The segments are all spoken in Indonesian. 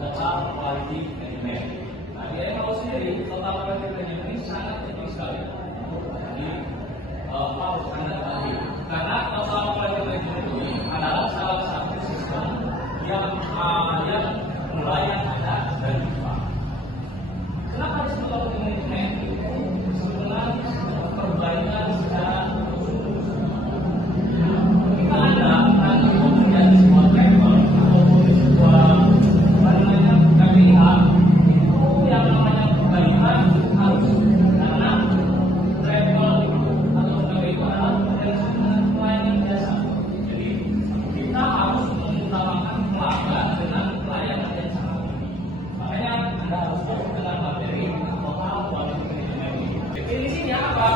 total quality management. Nah, di MAU sendiri total quality management ini sangat penting sekali. Jadi harus Anda ketahui karena total quality management ini adalah salah satu sistem yang mulai yang ada dari Jepang. Kenapa disebut quality management? Sebenarnya perbaikan secara kita ada nanti menjadi sebuah travel ataupun sebuah KPIH itu yang namanya perbaikan harus karena travel atau KPIH itu adalah potensi dengan pelayanan jasa. Jadi kita harus mengutamakan pelanggan dengan pelayanan yang sangat tinggi. Makanya Anda harus fokus dengan materi total quality management. Definisinya apa?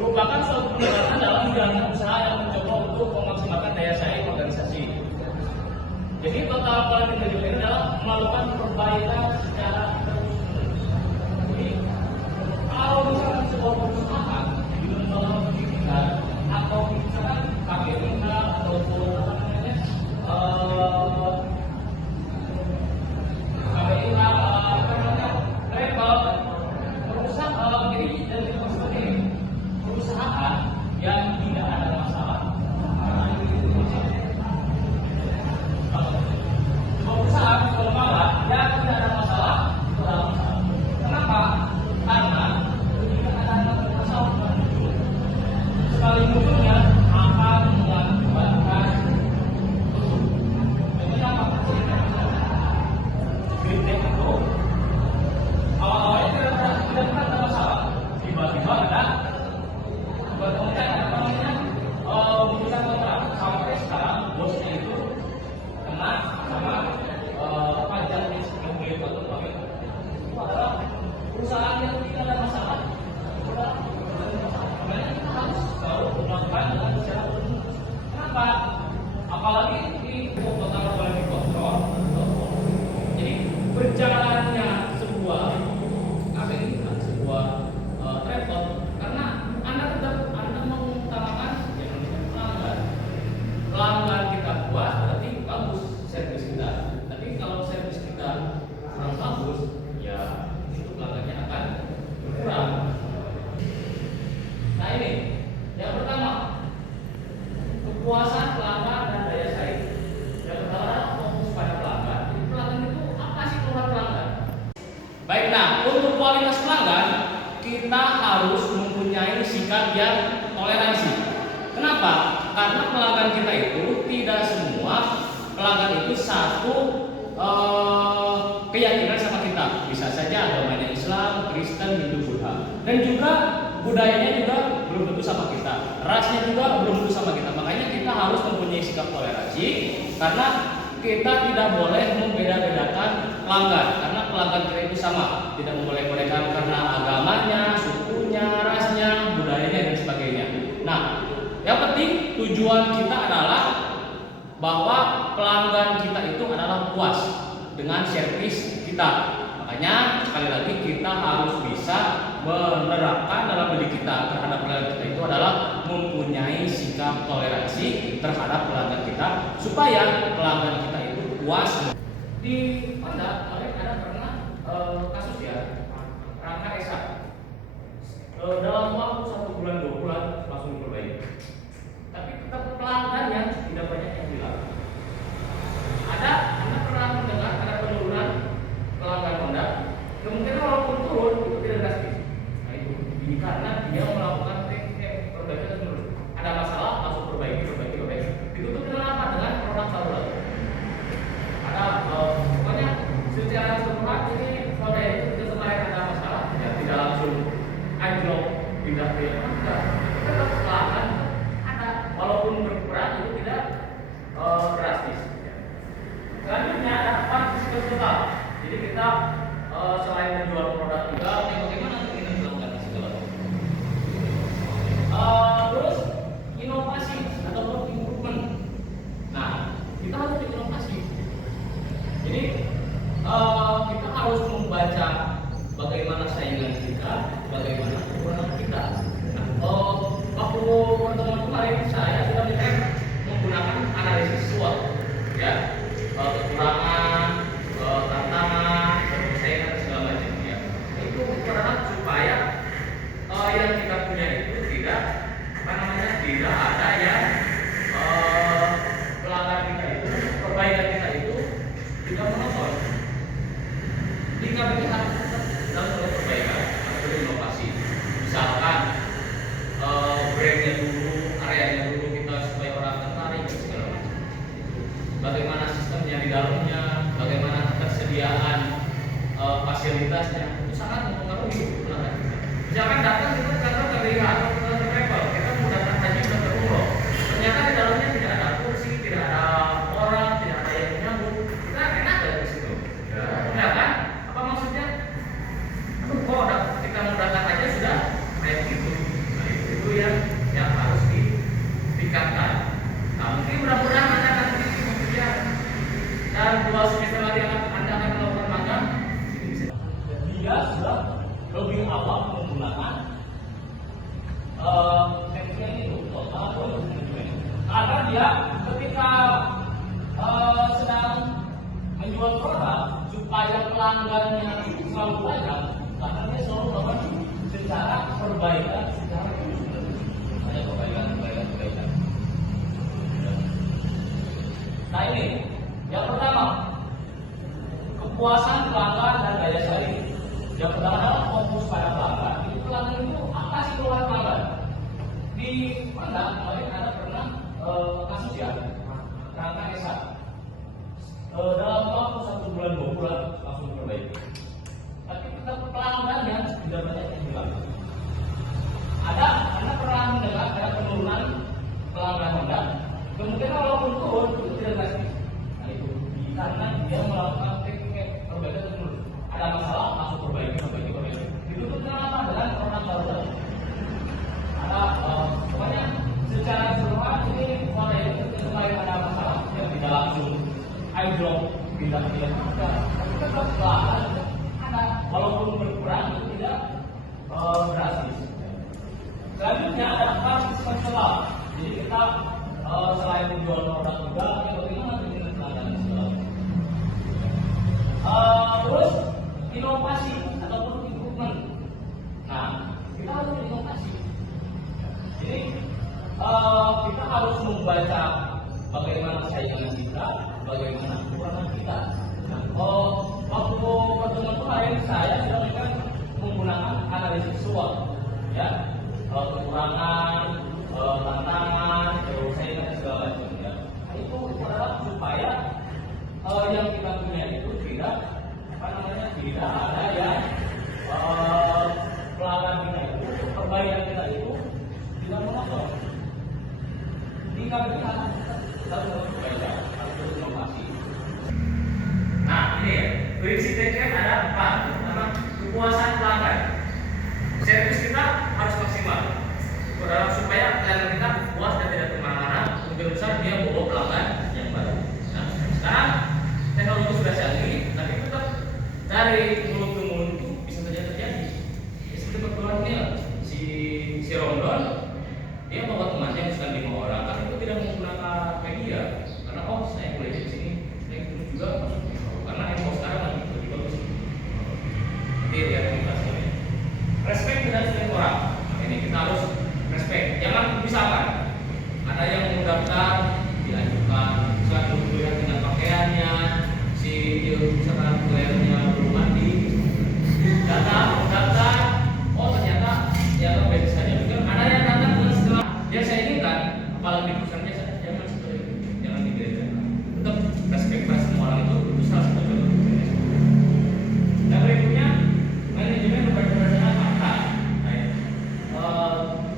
Merupakan suatu pendekatan dalam menjalankan usaha yang mencoba untuk memaksimalkan daya saing organisasi. Jadi total quality management ini adalah melakukan perbaikan secara terus-menerus. Jadi kalau misalkan sebuah perusahaan di lembaga pendidikan atau misalkan KPIK ataupun level perusahaan jadi dari perusahaan yang tidak ada masalah. Perusahaan lembaga yang tidak ada masalah itu adalah masalah. Kenapa? Karena tidak ada masalah sekali munculnya akan mengakibatkan jadi apa? Bintang itu awalnya tidak ada masalah, tiba-tiba ada urusan kontrak sampai sekarang bosnya itu kena sama pajak yang begitu atau bagaimana. Itu adalah perusahaan yang tidak ada masalah. Makanya kita harus tahu melakukan dengan secara terus. Kenapa? Apalagi di total quality control. Jadi berjalannya sebuah sebuah travel karena Anda mengutamakan pelanggan kita puas berarti bagus servis kita. Tapi kalau servis kita kurang bagus, ya itu pelanggannya akan berkurang. Nah ini yang pertama, kepuasan pelanggan dan daya saing. Yang pertama adalah fokus pada pelanggan. Jadi pelanggan itu apa sih keluhan pelanggan? Baik, nah untuk kualitas pelanggan kita harus mempunyai sikap yang toleransi. Kenapa? Karena pelanggan kita itu tidak semua pelanggan itu satu keyakinan sama kita. Bisa saja agamanya Islam, Kristen, Hindu, Buddha. Dan juga budayanya juga belum tentu sama kita. Rasnya juga belum tentu sama kita. Makanya kita harus mempunyai sikap toleransi karena kita tidak boleh membeda-bedakan pelanggan karena pelanggan kita itu sama. Tidak memboleh-bolehkan karena agamanya, sukunya, rasnya, budayanya dan sebagainya. Nah, yang penting tujuan kita adalah bahwa pelanggan kita itu adalah puas dengan servis kita. Makanya sekali lagi kita harus bisa menerapkan dalam diri kita terhadap pelanggan kita itu adalah mempunyai sikap toleransi terhadap pelanggan kita supaya pelanggan kita itu puas. Di Honda kalian ada pernah kasus ya rangka ESA dalam waktu 1 bulan 2 bulan langsung diperbaiki. Tapi tetap pelanggan yang tidak banyak yang bilang. Anda pernah mendengar ada penurunan pelanggan Honda? Kemungkinan walaupun turun itu tidak drastis. Nah itu ini karena dia melakukan perbaikan terus. Ada masalah langsung perbaiki. Ditutup dengan apa? Dengan produk baru lagi. Ada pokoknya secara keseluruhan ini Honda itu tidak kemarin ada masalah ya tidak langsung anjlok pindah ke Honda. Tetap pelanggan ada walaupun berkurang itu tidak drastis. Selanjutnya ada partisipasi total. Jadi kita selain menjual produk juga, bagaimana untuk kita melakukan segala terus inovasi ataupun improvement. Nah, kita harus berinovasi. Jadi kita harus membaca bagaimana saingan kita, bagaimana kekurangan kita. Waktu pertemuan kemarin saya sudah menggunakan analisis SWOT, ya, kekurangan fasilitasnya itu sangat mempengaruhi pelanggan kita. Misalkan datang kita ke kantor KBH atau ke kantor travel, kita mau datang haji dan umroh, ternyata di dalamnya tidak ada kursi, tidak ada orang, tidak ada yang menyambut, kita enak dari situ. Ya kan? Apa maksudnya? Aduh, kok kita mau datang aja sudah kayak gitu. Nah, itu yang harus ditingkatkan. Nah, mungkin mudah-mudahan Anda nanti kemudian dan 2 semester lagi Anda akan melakukan magang. Dia sudah lebih awal menggunakan teknik itu karena dia ketika sedang menjual produk supaya pelanggannya selalu banyak, karena dia selalu melakukan secara perbaikan, secara ada perbaikan. Nah ini yang pertama, kepuasan pelanggan dan daya saing. Yang pertama adalah fokus pada pelanggan. Itu pelanggan itu apa sih keluhan pelanggan? Di mana kemarin ada pernah kasus ya, Rangka Esa. Dalam waktu 1 bulan 2 bulan langsung diperbaiki. Tapi kita pelanggannya tidak banyak yang hilang. Anda pernah mendengar ada penurunan pelanggan Anda? Kemudian walaupun turun itu tidak drastis. Nah itu karena dia melakukan teknik perbaikan terus. Ada masalah langsung perbaiki. Itu tuh kenapa dengan orang baru? Ada pokoknya secara keseluruhan ini mulai ada masalah yang tidak langsung drop tidak ada, tapi tetap pelanggan ada walaupun berkurang itu tidak drastis. Selanjutnya ada partisipasi setelah. Jadi kita selain menjual produk juga, bagaimana dengan pelanggan setelah. Terus inovasi ataupun improvement. Nah, kita harus inovasi. Jadi kita harus membaca bagaimana saingan kita, bagaimana kekurangan kita. Nah, waktu pertemuan kemarin saya sudah menggunakan analisis SWOT, ya, kekurangan, tantangan, terus saingan segala macam. Ya. Itu adalah supaya yang kita punya itu tidak ada yang pelanggan kita itu, perbaikan kita itu tidak monoton. Jika kita harus berbeda, harus berinovasi. Nah ini ya, prinsip TKM ada 4. Pertama, kepuasan pelanggan. Servis kita harus maksimal supaya pelanggan kita puas dan tidak kemana-mana. Mungkin besar dia bawa pelanggan yang baru. Nah sekarang teknologi sudah canggih, tapi tetap dari mulut ke mulut itu bisa saja terjadi. Seperti kebetulan si Rondon, dia bawa temannya misalkan 5 orang, tapi itu tidak menggunakan media, karena saya boleh di sini, saya juga masuk karena info sekarang lagi lebih bagus. Jadi dia komunikasinya. Respect tidak setiap orang. Nah, ini kita harus respect. Jangan misalkan ada yang mendaftar diajukan, misalkan dilihat dengan pakaiannya, si misalkan playernya belum mandi, datang, oh ternyata ya baik saja. Mungkin ada yang datang dengan setelah dia saya inginkan, apalagi perusahaannya jangan seperti itu, jangan digeser. Tetap respect pada semua orang itu salah satu contoh. Dan berikutnya manajemen berdasarkan fakta.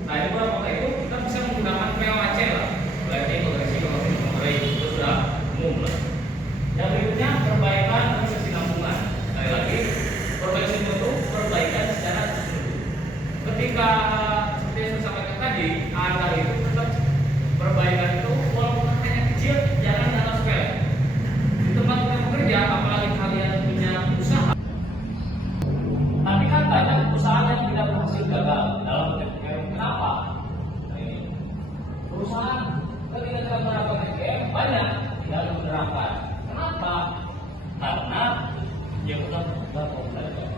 Nah itu fakta itu kita bisa menggunakan POAC lah, berarti progresi itu sudah umum lah. Yang berikutnya perbaikan dan kesinambungan. Sekali lagi, perbaikan itu perbaikan secara keseluruhan. Ketika seperti yang saya sampaikan tadi, Anda itu tetap perbaikan itu walaupun hanya kecil, jangan terlalu sepele. Di tempat kita bekerja, apalagi kalian punya usaha. Tapi kan banyak perusahaan yang tidak berhasil gagal dalam TKM. Kenapa? Nah, ini perusahaan ketika kita menerapkan TKM banyak tidak menerapkan. Kenapa? Karena dia tidak mau belajar.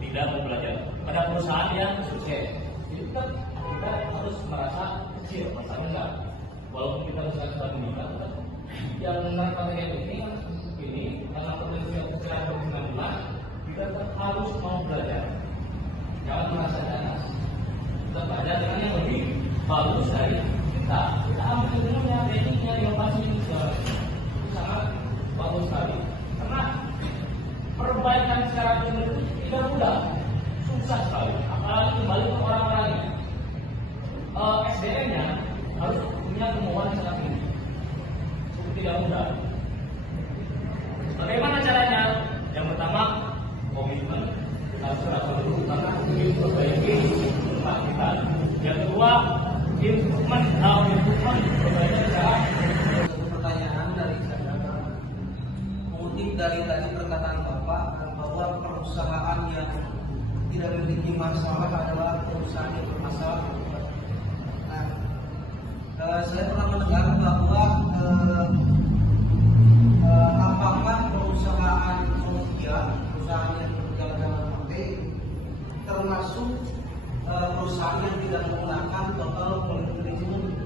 Tidak mau belajar. Pada perusahaan yang sukses, itu kita harus merasa kecil, merasa rendah. Walaupun kita sudah meningkat, yang menerapkan ini karena potensi yang secara berkesinambungan, kita harus mau belajar. Jangan merasa ganas. Kita belajar dengan yang lebih bagus dari kita. Kita ambil ilmunya, tekniknya, inovasi itu sangat bagus sekali. Karena dari tadi perkataan Bapak bahwa perusahaan yang tidak memiliki masalah adalah perusahaan yang bermasalah. Nah, saya pernah mendengar bahwa apakah perusahaan Nokia, perusahaan yang berjalan dalam pakai, termasuk perusahaan yang tidak menggunakan total quality management,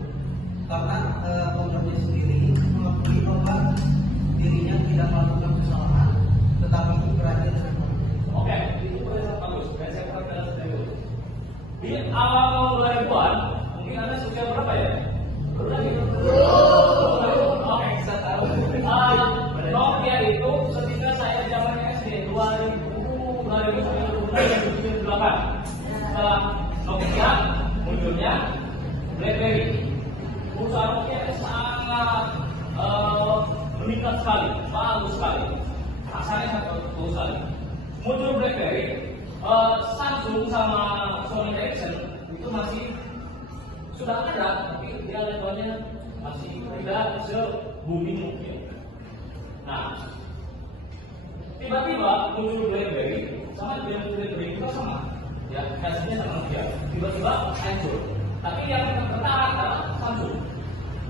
karena ownernya sendiri mengakui bahwa dirinya tidak melakukan kesalahan, tetapi itu berada dengan Oke, itu bagus. Dan saya pernah dalam studio. Di awal 2000-an, mungkin Anda sudah berapa ya? Oke, bisa tahu. Nokia itu ketika saya zaman SD 2000 sampai 2008. Setelah Nokia munculnya BlackBerry. Perusahaan Nokia sangat meningkat sekali, bagus sekali. Rasanya sangat bagus sekali. Muncul BlackBerry, Samsung sama Sony Ericsson itu masih sudah ada, tapi dia levelnya masih tidak se-booming Nokia. Nah, tiba-tiba muncul BlackBerry, sama dia BlackBerry juga sama, ya hasilnya sama dia. Tiba-tiba hancur, tapi yang bertahan adalah Samsung.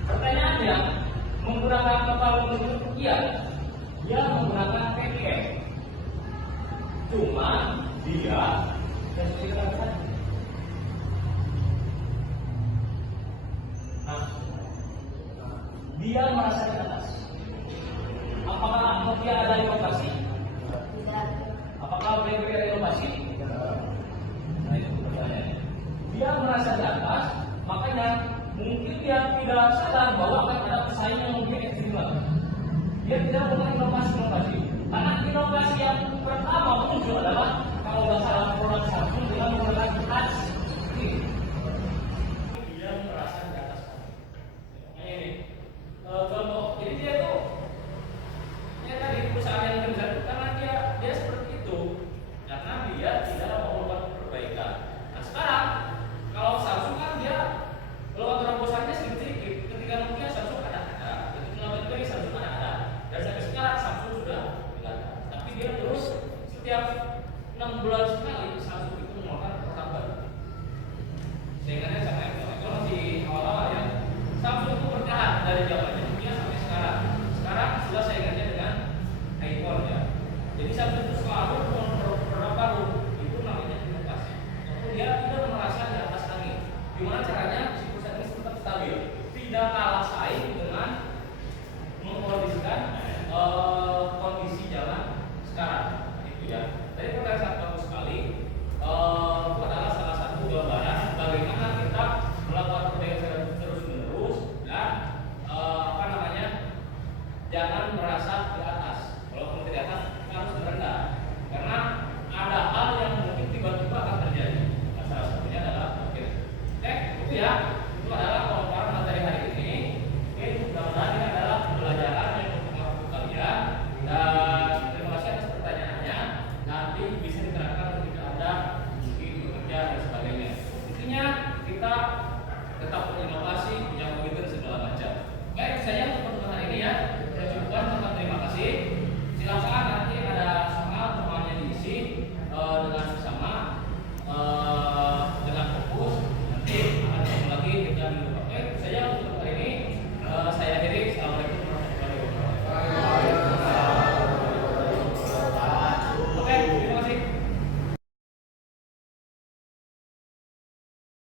Pertanyaannya, menggunakan total untuk Nokia, dia menggunakan TPM. Cuma dia dan kita dia merasa di atas. Apakah Nokia ada inovasi? Tidak. Apakah BlackBerry ada inovasi? Tidak. Nah itu pertanyaannya. Dia merasa di atas, makanya mungkin dia tidak sadar bahwa akan ada pesaing yang lebih ekstrim lagi. Dia tidak melakukan inovasi. Karena inovasi yang pertama muncul adalah kalau nggak salah produk Samsung dengan menggunakan touch screen. Dia merasa di atas. Ini contoh, jadi dia tuh ya tadi perusahaan yang kerja karena dia seperti itu karena dia tidak mau melakukan perbaikan. Nah sekarang kalau Samsung kan dia melakukan terobosannya sedikit-sedikit. Ketika Nokia Samsung ada, ketika BlackBerry Samsung ada, dan sampai sekarang Samsung sudah tidak ada. Tapi dia terus setiap 6 bulan sekali Samsung itu mengeluarkan produk baru. Sehingga dia sampai itu masih awal-awal ya. Samsung itu bertahan dari zamannya Nokia sampai sekarang. Sekarang sudah saingannya dengan iPhone ya. Jadi Samsung itu selalu produk baru. Itu namanya inovasi. Waktu dia tidak merasa di atas angin. Gimana caranya si perusahaan ini tetap stabil, tidak kalah saing dengan mengkondisikan kondisi zaman sekarang. Itu ya. Tadi pertanyaan sangat bagus sekali. Itu adalah salah satu gambaran bagaimana kita melakukan perbaikan terus-menerus dan jangan merasa di atas. Kalau di atas kita harus berendah, karena ada hal yang mungkin tiba-tiba akan terjadi. Nah, salah satunya adalah oke, itu ya, itu adalah